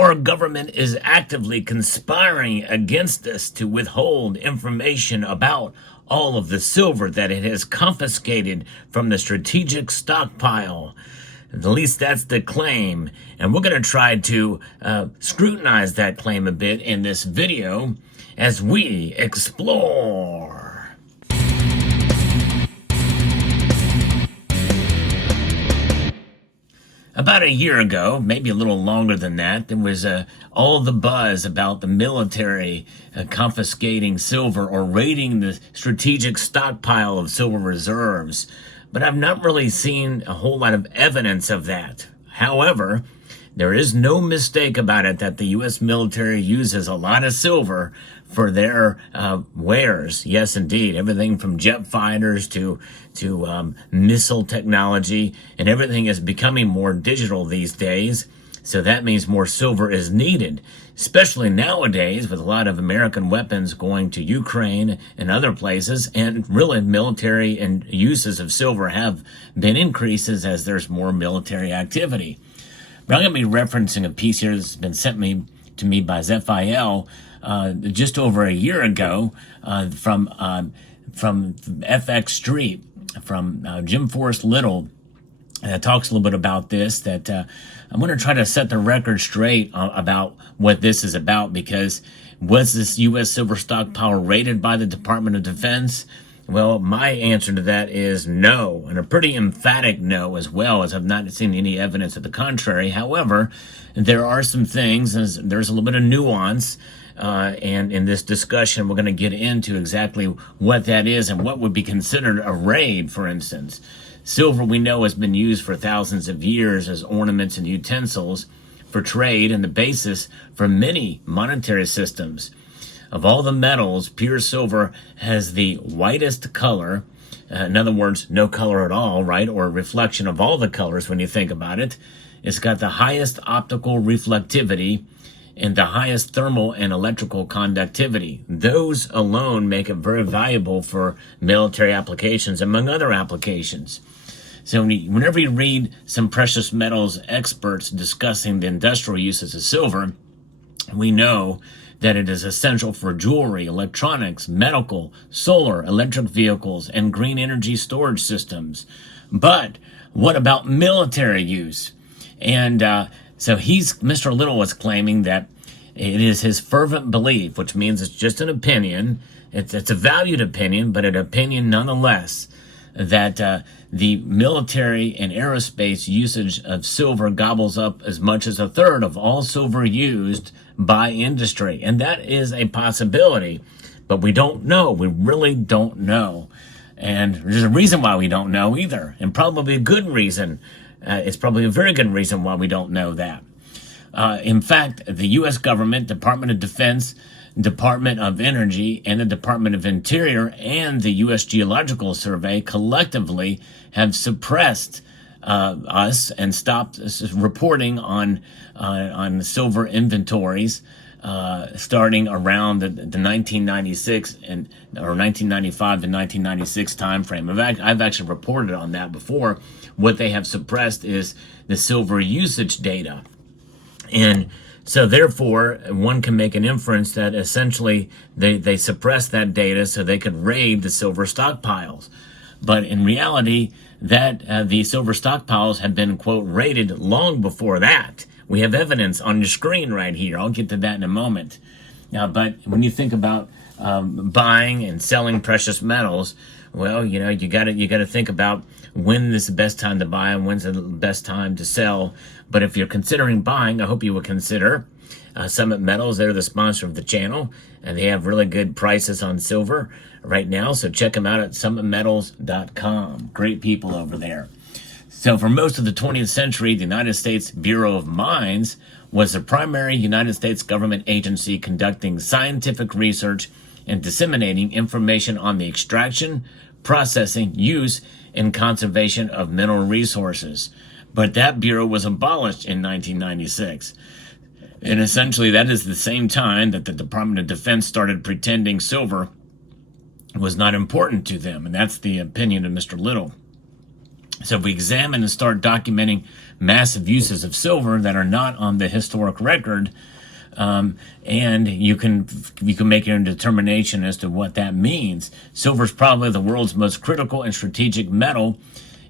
Our government is actively conspiring against us to withhold information about all of the silver that it has confiscated from the strategic stockpile. At least that's the claim. And we're going to try to scrutinize that claim a bit in this video as we explore. About a year ago, maybe a little longer than that, there was all the buzz about the military confiscating silver or raiding the strategic stockpile of silver reserves. But I've not really seen a whole lot of evidence of that. However, there is no mistake about it that the U.S. military uses a lot of silver for their wares. Yes, indeed. Everything from jet fighters to missile technology, and everything is becoming more digital these days. So that means more silver is needed, especially nowadays with a lot of American weapons going to Ukraine and other places. And really, military and uses of silver have been increases as there's more military activity. But I'm going to be referencing a piece here that's been sent to me by Stockpile just over a year ago from FX Street, from Jim Forrest Little. Talks a little bit about this, that I'm going to try to set the record straight about what this is about, because was this U.S. silver stockpile raided by the Department of Defense? Well, my answer to that is no, and a pretty emphatic no, as well, as I've not seen any evidence of the contrary. However, there are some things, there's a little bit of nuance, and in this discussion, we're going to get into exactly what that is and what would be considered a raid, for instance. Silver, we know, has been used for thousands of years as ornaments and utensils for trade and the basis for many monetary systems. Of all the metals, pure silver has the whitest color. In other words, no color at all, right? Or a reflection of all the colors when you think about it. It's got the highest optical reflectivity and the highest thermal and electrical conductivity. Those alone make it very valuable for military applications, among other applications. So whenever you read some precious metals experts discussing the industrial uses of silver, we know that it is essential for jewelry, electronics, medical, solar, electric vehicles, and green energy storage systems. But what about military use? And so Mr. Little was claiming that it is his fervent belief, which means it's just an opinion. It's a valued opinion, but an opinion nonetheless, that the military and aerospace usage of silver gobbles up as much as a third of all silver used by industry. And that is a possibility, but we don't know. We really don't know. And there's a reason why we don't know either, and probably a good reason. It's probably a very good reason why we don't know that. In fact, the U.S. government, Department of Defense, Department of Energy, and the Department of Interior, and the U.S. Geological Survey collectively have suppressed us and stopped reporting on silver inventories starting around the 1996 or 1995 to 1996 time frame. I've actually reported on that before. What they have suppressed is the silver usage data. And so therefore, one can make an inference that essentially they suppressed that data so they could raid the silver stockpiles. But in reality, that the silver stockpiles have been, quote, raided long before that. We have evidence on your screen right here. I'll get to that in a moment. But when you think about buying and selling precious metals, well, you got to think about when is the best time to buy and when's the best time to sell. But if you're considering buying, I hope you will consider Summit Metals. They're the sponsor of the channel, and they have really good prices on silver right now. So check them out at summitmetals.com. Great people over there. So for most of the 20th century, the United States Bureau of Mines was the primary United States government agency conducting scientific research and disseminating information on the extraction, processing, use, and conservation of mineral resources. But that bureau was abolished in 1996. And essentially that is the same time that the Department of Defense started pretending silver was not important to them. And that's the opinion of Mr. Little. So if we examine and start documenting massive uses of silver that are not on the historic record. And you can make your own determination as to what that means. Silver is probably the world's most critical and strategic metal,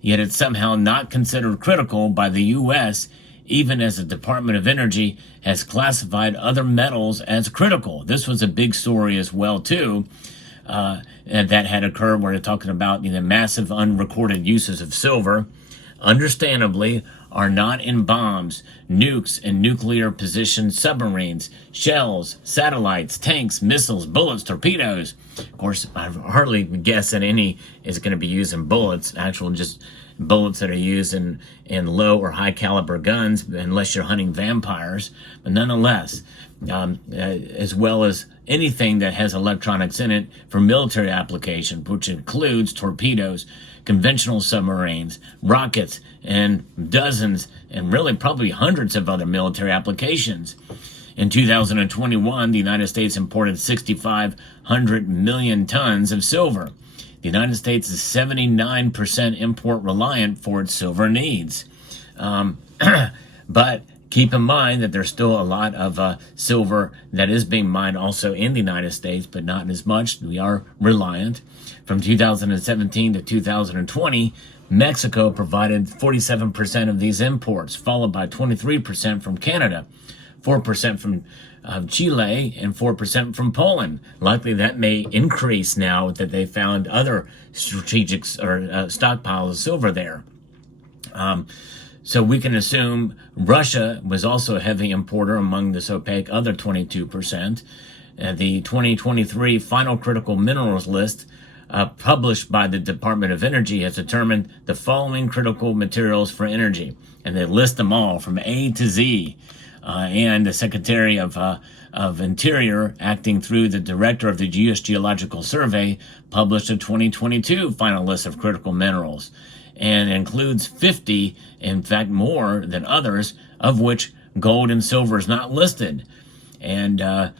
yet it's somehow not considered critical by the U.S., even as the Department of Energy has classified other metals as critical. This was a big story as well, too, and that had occurred where they're talking about the massive unrecorded uses of silver, understandably, are not in bombs, nukes, and nuclear-positioned submarines, shells, satellites, tanks, missiles, bullets, torpedoes. Of course, I hardly guess that any is going to be used in bullets, actual just bullets that are used in low or high caliber guns, unless you're hunting vampires. But nonetheless, as well as anything that has electronics in it for military application, which includes torpedoes, conventional submarines, rockets, and dozens, and really probably hundreds of other military applications. In 2021, the United States imported 6,500 million tons of silver. The United States is 79% import reliant for its silver needs. But keep in mind that there's still a lot of silver that is being mined also in the United States, but not as much. We are reliant. From 2017 to 2020, Mexico provided 47% of these imports, followed by 23% from Canada, 4% from Chile, and 4% from Poland. Likely that may increase now that they found other strategic stockpiles of silver there. So we can assume Russia was also a heavy importer among this opaque other 22%. The 2023 final critical minerals list published by the Department of Energy has determined the following critical materials for energy. And they list them all from A to Z. And the Secretary of Interior, acting through the Director of the U.S. Geological Survey, published a 2022 final list of critical minerals, and includes 50, in fact more than others, of which gold and silver is not listed. And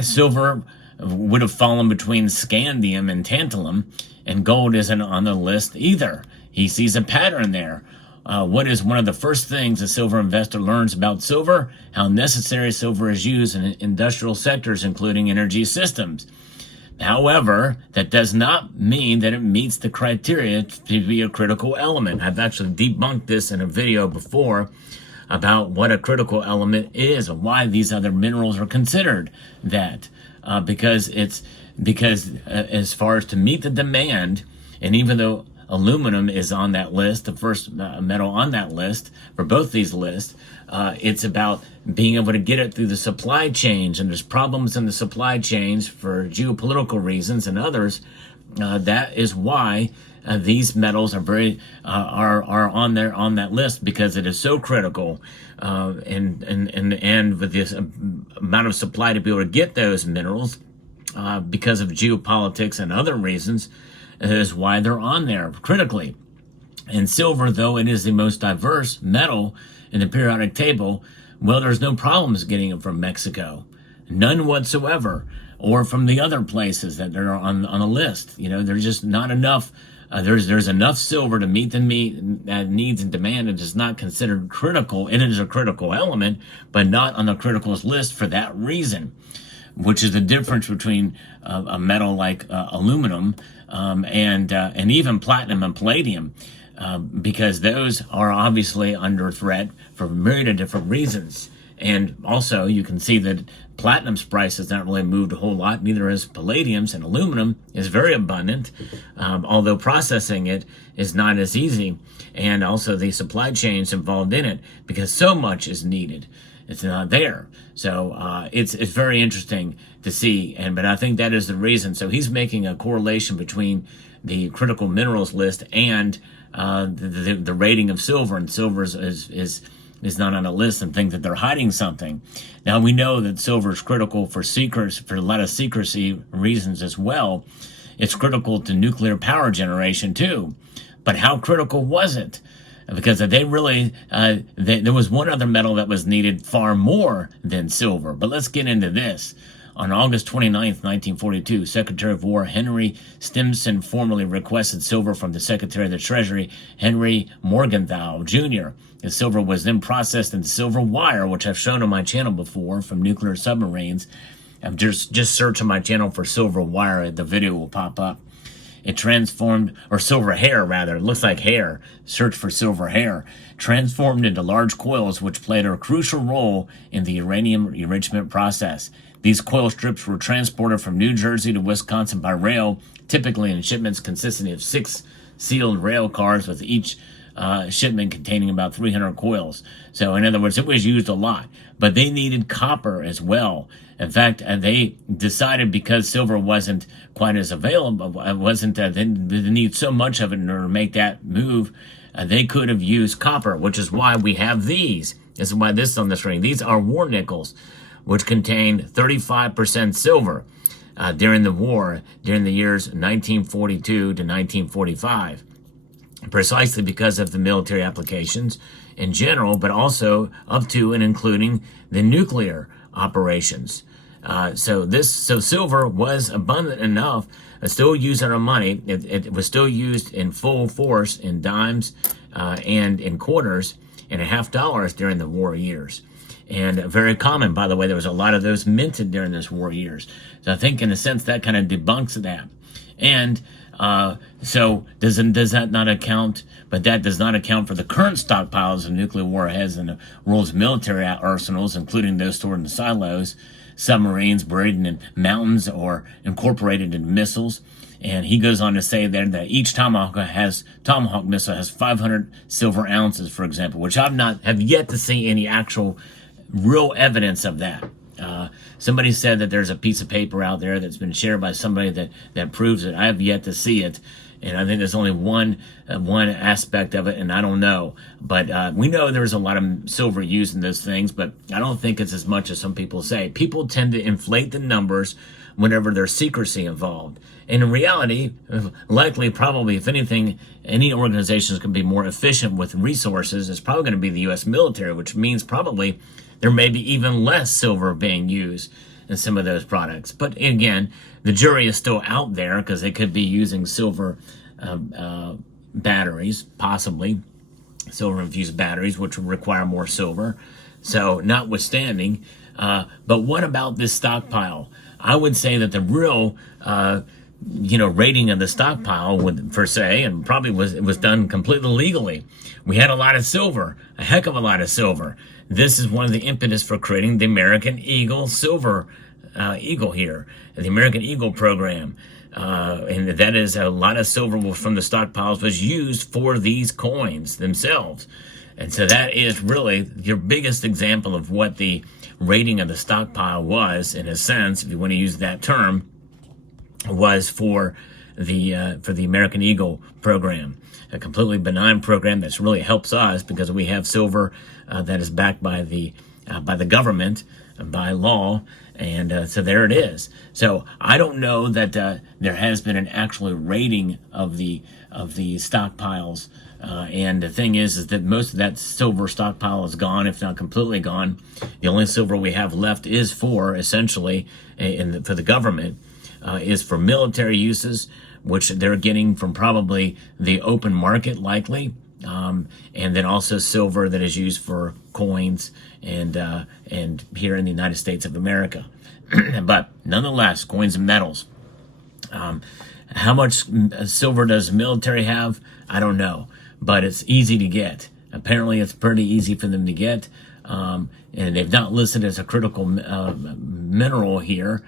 silver would have fallen between scandium and tantalum, and gold isn't on the list either. He sees a pattern there. What is one of the first things a silver investor learns about silver? How necessary silver is used in industrial sectors, including energy systems. However, that does not mean that it meets the criteria to be a critical element. I've actually debunked this in a video before about what a critical element is and why these other minerals are considered that. Because as far as to meet the demand, and even though aluminum is on that list, the first metal on that list for both these lists, it's about being able to get it through the supply chains, and there's problems in the supply chains for geopolitical reasons and others. That is why these metals are very are on there on that list, because it is so critical, and with this amount of supply to be able to get those minerals, because of geopolitics and other reasons, is why they're on there critically. And silver, though it is the most diverse metal in the periodic table, well, there's no problems getting it from Mexico, none whatsoever, or from the other places that are on the list. You know, there's just not enough. There's enough silver to meet the needs and demand. It is not considered critical. It is a critical element, but not on the criticals list for that reason, which is the difference between a metal like aluminum and even platinum and palladium, because those are obviously under threat for a myriad of different reasons. And also, you can see that platinum's price has not really moved a whole lot, neither has palladium's, and aluminum is very abundant, although processing it is not as easy, and also the supply chains involved in it, because so much is needed. It's not there. So it's very interesting to see, but I think that is the reason. So he's making a correlation between the critical minerals list and the rating of silver, and silver is not on a list, and think that they're hiding something. Now, we know that silver is critical for a lot of secrecy reasons as well. It's critical to nuclear power generation too. But how critical was it? Because they really, there was one other metal that was needed far more than silver. But let's get into this. On August 29th, 1942, Secretary of War Henry Stimson formally requested silver from the Secretary of the Treasury, Henry Morgenthau Jr. The silver was then processed into silver wire, which I've shown on my channel before, from nuclear submarines. I'm just search on my channel for silver wire, the video will pop up. It transformed, or silver hair rather, it looks like hair. Search for silver hair. Transformed into large coils which played a crucial role in the uranium enrichment process. These coil strips were transported from New Jersey to Wisconsin by rail, typically in shipments consisting of 6 sealed rail cars, with each shipment containing about 300 coils. So in other words, it was used a lot, but they needed copper as well. In fact, they decided, because silver wasn't quite as available, they didn't need so much of it in order to make that move, they could have used copper, which is why we have these. This is why this is on the screen. These are war nickels, which contain 35% silver during the war, during the years 1942 to 1945. Precisely because of the military applications in general, but also up to and including the nuclear operations. So silver was abundant enough, still used in our money. It was still used in full force in dimes and in quarters and $50 during the war years. And very common, by the way. There was a lot of those minted during those war years. So I think in a sense that kind of debunks that. And so does that not account? But that does not account for the current stockpiles of nuclear warheads in the world's military arsenals, including those stored in silos, submarines buried in mountains or incorporated in missiles. And he goes on to say there that each Tomahawk missile has 500 silver ounces, for example, which have yet to see any actual real evidence of that. Somebody said that there's a piece of paper out there that's been shared by somebody that proves it. I have yet to see it, and I think there's only one aspect of it, and I don't know. But we know there's a lot of silver used in those things, but I don't think it's as much as some people say. People tend to inflate the numbers whenever there's secrecy involved. And in reality, likely, probably, if anything, any organizations can be more efficient with resources, it's probably going to be the U.S. military, which means probably there may be even less silver being used in some of those products. But again, the jury is still out there, because they could be using silver batteries, possibly silver-infused batteries, which would require more silver. So notwithstanding, but what about this stockpile? I would say that the real rating of the stockpile per se, and probably was done completely legally. We had a lot of silver, a heck of a lot of silver. This is one of the impetus for creating the American Eagle Silver Eagle here, the American Eagle program. And that is a lot of silver from the stockpiles was used for these coins themselves. And so that is really your biggest example of what the rating of the stockpile was, in a sense, if you want to use that term, was for the American Eagle program. A completely benign program that's really helps us, because we have silver that is backed by the government, by law, and so there it is. So I don't know that there has been an actual rating of the stockpiles, and the thing is that most of that silver stockpile is gone, if not completely gone. The only silver we have left is for, essentially, for the government, is for military uses, which they're getting from probably the open market, likely, and then also silver that is used for coins and here in the United States of America. But nonetheless, coins and metals. How much silver does the military have? I don't know, but it's easy to get. Apparently, it's pretty easy for them to get, and they've not listed as a critical mineral here.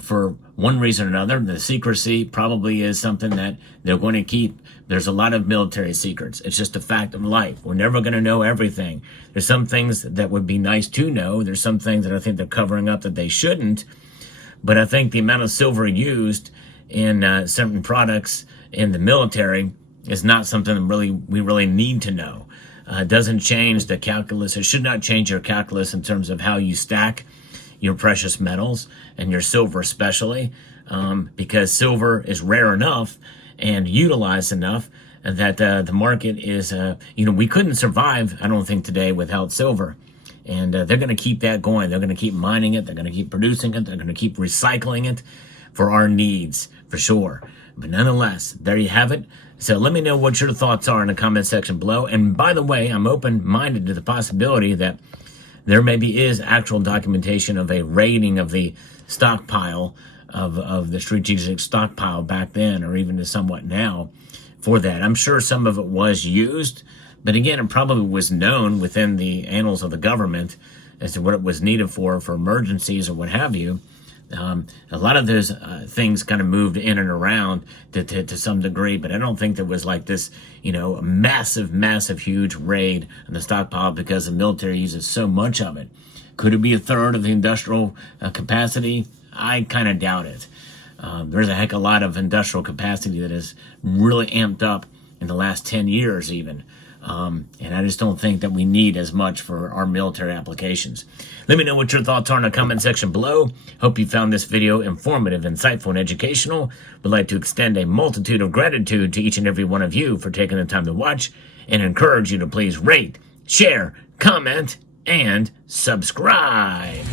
For one reason or another. The secrecy probably is something that they're going to keep. There's a lot of military secrets. It's just a fact of life. We're never going to know everything. There's some things that would be nice to know. There's some things that I think they're covering up that they shouldn't. But I think the amount of silver used in certain products in the military is not something that we really need to know. It doesn't change the calculus. It should not change your calculus in terms of how you stack your precious metals, and your silver especially, because silver is rare enough and utilized enough that the market is, we couldn't survive, I don't think, today without silver. And they're going to keep that going. They're going to keep mining it. They're going to keep producing it. They're going to keep recycling it for our needs, for sure. But nonetheless, there you have it. So let me know what your thoughts are in the comment section below. And by the way, I'm open-minded to the possibility that there maybe is actual documentation of a raiding of the stockpile, of the strategic stockpile back then, or even somewhat now, for that. I'm sure some of it was used, but again, it probably was known within the annals of the government as to what it was needed for emergencies or what have you. A lot of those things kind of moved in and around to some degree, but I don't think there was like this, massive, huge raid on the stockpile because the military uses so much of it. Could it be a third of the industrial capacity? I kind of doubt it. There's a heck of a lot of industrial capacity that is really amped up in the last 10 years even. And I just don't think that we need as much for our military applications. Let me know what your thoughts are in the comment section below. Hope you found this video informative, insightful, and educational. Would like to extend a multitude of gratitude to each and every one of you for taking the time to watch, and encourage you to please rate, share, comment, and subscribe.